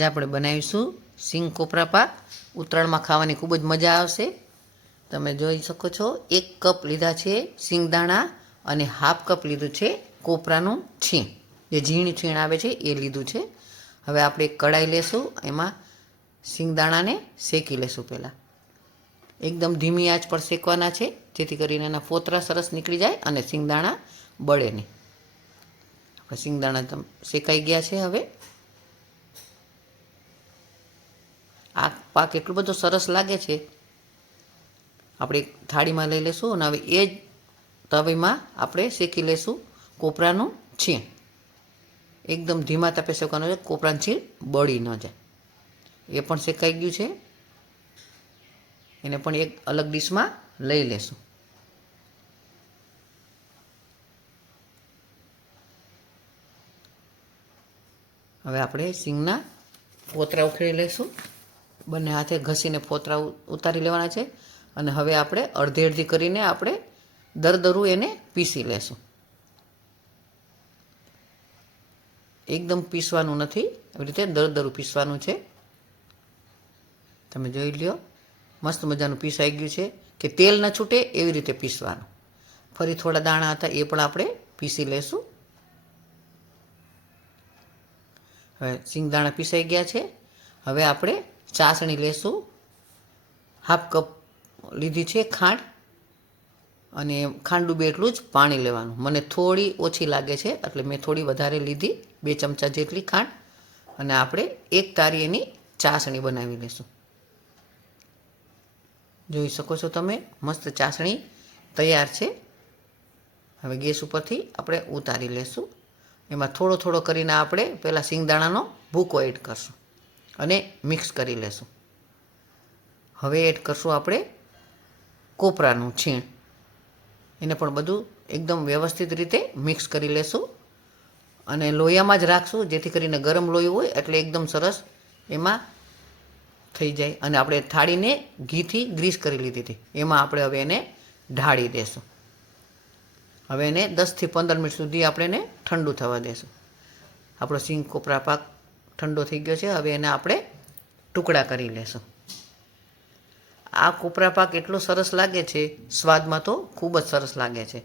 આજે આપણે બનાવીશું સિંગ કોપરા પાક. ઉત્તરાયણમાં ખાવાની ખૂબ જ મજા આવશે. તમે જોઈ શકો છો 1 કપ લીધા છે સિંગદાણા અને હાફ કપ લીધું છે કોપરાનું છીણ, જે ઝીણી છીણ આવે છે એ લીધું છે. હવે આપણે એક કડાઈ લેશું, એમાં સિંગદાણાને શેકી લેશું. પહેલાં એકદમ ધીમી આંચ પર શેકવાના છે, જેથી કરીને એના ફોતરા સરસ નીકળી જાય અને સિંગદાણા બળે નહીં. આપણે સિંગદાણા શેકાઈ ગયા છે. હવે આ પાક એટલો બધો સરસ લાગે છે. આપણે એક થાળીમાં લઈ લેશું અને હવે એ જ તવીમાં આપણે શેકી લેશું કોપરાનું છીણ. એકદમ ધીમા તાપે શેકવાનું છે, કોપરાનું છીણ બળી ન જાય. એ પણ શેકાઈ ગયું છે. એને પણ એક અલગ ડીશમાં લઈ લેશું. હવે આપણે સિંગના ફોતરા ઉખેડી લઈશું. બંને હાથે ઘસીને ફોતરા ઉતારી લેવાના છે. અને હવે આપણે અડધી અડધી કરીને આપણે દરદરું એને પીસી લેશું. એકદમ પીસવાનું નથી, એવી રીતે દરદરું પીસવાનું છે. તમે જોઈ લ્યો, મસ્ત મજાનું પીસાઈ ગયું છે. કે તેલ ન છૂટે એવી રીતે પીસવાનું. ફરી થોડા દાણા હતા એ પણ આપણે પીસી લેશું. હવે સિંગદાણા પીસાઈ ગયા છે. હવે આપણે ચાસણી લેશું. હાફ કપ લીધી છે ખાંડ, અને ખાંડ ડૂબે એટલું જ પાણી લેવાનું. મને થોડી ઓછી લાગે છે એટલે મેં થોડી વધારે લીધી, 2 ચમચા જેટલી ખાંડ. અને આપણે એક તારી એની ચાસણી બનાવી લઈશું. જોઈ શકો છો તમે, મસ્ત ચાસણી તૈયાર છે. હવે ગેસ ઉપરથી આપણે ઉતારી લેશું. એમાં થોડો થોડો કરીને આપણે પહેલાં સિંગદાણાનો ભૂકો એડ કરશું અને મિક્સ કરી લેશું. હવે એડ કરશું આપણે કોપરાનું છીણ. એને પણ બધું એકદમ વ્યવસ્થિત રીતે મિક્સ કરી લેશું. અને લોહીયામાં જ રાખશું, જેથી કરીને ગરમ લોહી હોય એટલે એકદમ સરસ એમાં થઈ જાય. અને આપણે થાળીને ઘીથી ગ્રીસ કરી લીધી હતી, એમાં આપણે હવે એને ઢાળી દેશું. હવે એને 10થી 15 મિનિટ સુધી આપણે એને ઠંડુ થવા દેશું. આપણો સિંગ કોપરા પાક ઠંડો થઈ ગયો છે. હવે એને આપણે ટુકડા કરી લેશું. આ કોપરા પાક એટલો સરસ લાગે છે, સ્વાદમાં તો ખૂબ જ સરસ લાગે છે.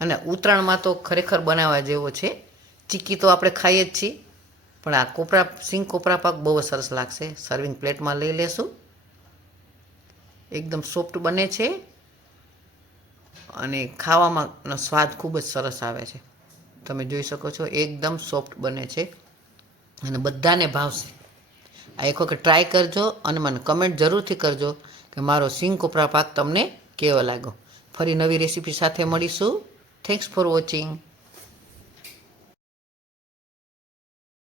અને ઉત્તરાયણમાં તો ખરેખર બનાવવા જેવો છે. ચીક્કી તો આપણે ખાઈએ જ છીએ, પણ આ સિંગ કોપરા પાક બહુ જ સરસ લાગશે. સર્વિંગ પ્લેટમાં લઈ લેશું. એકદમ સોફ્ટ બને છે અને ખાવામાં સ્વાદ ખૂબ જ સરસ આવે છે. તમે જોઈ શકો છો, એકદમ સોફ્ટ બને છે અને બધાને ભાવશે. આ એક વખત ટ્રાય કરજો અને મને કમેન્ટ જરૂરથી કરજો કે મારો સિંગ કોપરા પાક તમને કેવો લાગ્યો. ફરી નવી રેસીપી સાથે મળીશું. Thanks for watching.